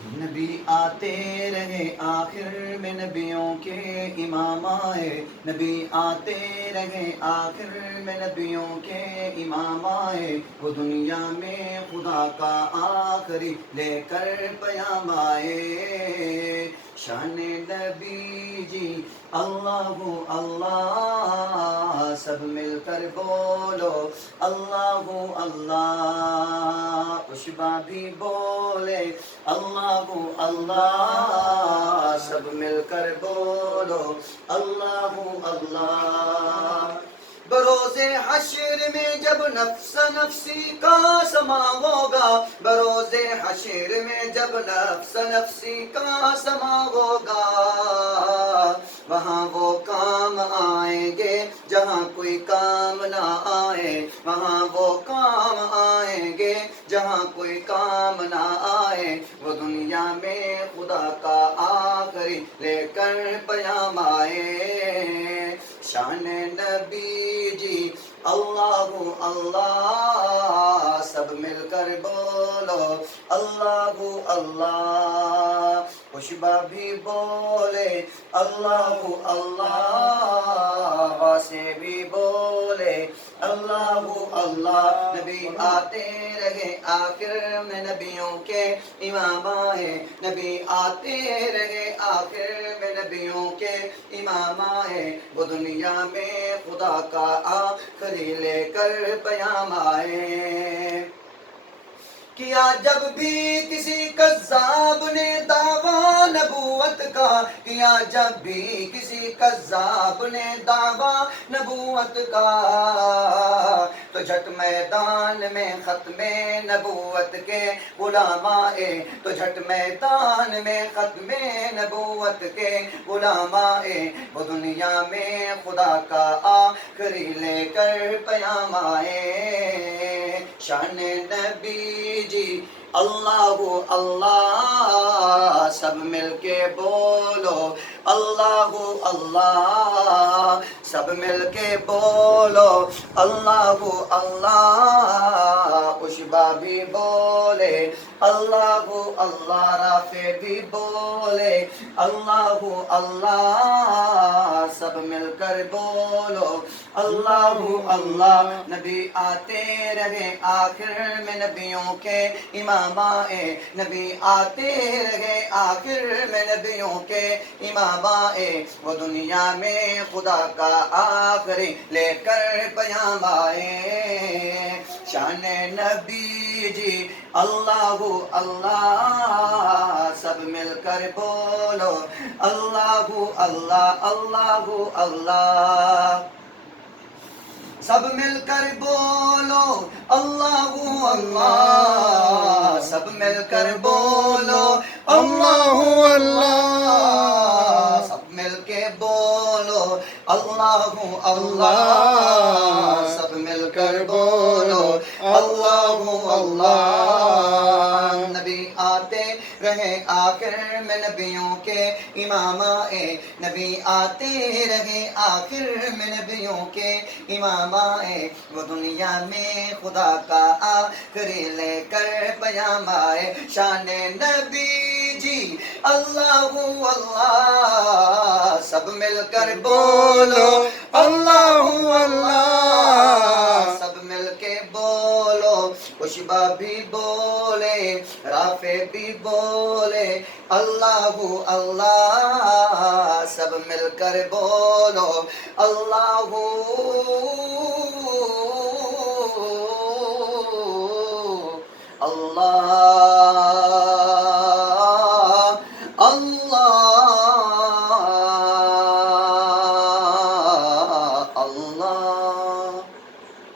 نبی آتے رہے آخر میں نبیوں کے امام آئے، نبی آتے رہے آخر میں نبیوں کے امام آئے، وہ دنیا میں خدا کا آخری لے کر پیام آئے۔ شان نبی جی اللہ اللہ، سب مل کر بولو اللہ اللہ، عشبہ بھی بولے اللہ اللہ، سب مل کر بولو اللہ اللہ۔ بروز حشر میں جب نفس نفسی کا سما ہوگا، بروز حشر میں جب نفس نفسی کا سما ہوگا، وہاں وہ کام آئیں گے جہاں کوئی کام نہ آئے، وہاں وہ کام آئیں گے جہاں کوئی کام نہ آئے، وہ دنیا میں خدا کا آخری لے کر پیام آئے۔ شان نبی جی اللہ اللہ، سب مل کر بولو اللہ اللہ، عشبہ بھی بولے اللہ اللہ، واسے بھی بولے اللہ اللہ۔ نبی آتے رہے آخر میں نبیوں کے امام آئے، نبی آتے رہے آخر میں نبیوں کے امام آئے، وہ دنیا میں خدا کا آخری لے کر پیام آئے۔ کیا جب بھی کسی کذاب نے دعویٰ نبوت کا، کیا جب بھی کسی کذاب نے دعویٰ نبوت کا، تو جھٹ میدان میں ختم نبوت کے غلام آئے، تو جھٹ میدان میں ختم نبوت کے غلام آئے، وہ دنیا میں خدا کا آخری لے کر پیام آئے۔ شان نبی جی اللہ اللہ، سب مل کے بولو اللہ اللہ، سب مل کے بولو اللہ اللہ، عشبہ بھی بولے اللہ اللہ، رافع بھی بولے اللہ اللہ، سب مل کر بولو اللہ اللہ۔ نبی آتے رہے آخر میں نبیوں کے امام آئے، نبی آتے رہے آخر میں نبیوں کے امام آئے، وہ دنیا میں خدا کا آخری لے کر پیام آئے۔ شان نبی جی اللہ اللہ، سب مل کر بولو اللہ اللہ اللہ اللہ، سب مل کر بولو اللہ اللہ، سب مل کر بولو اللہ اللہ، سب مل کے بولو اللہ اللہ، سب مل کر بولو اللہ اللہ۔ نبی آتے رہے آخر میں نبیوں کے امام آئے، نبی آتے رہے آخر میں نبیوں کے امام آئے، وہ دنیا میں خدا کا آخری لے کر پیام آئے۔ شان نبی جی اللہ اللہ، سب مل کر بولو اللہ اللہ، سب مل کے بولو، عشبہ بھی بولے رافع بھی بولے اللہ اللہ، سب مل کر بولو اللہ اللہ۔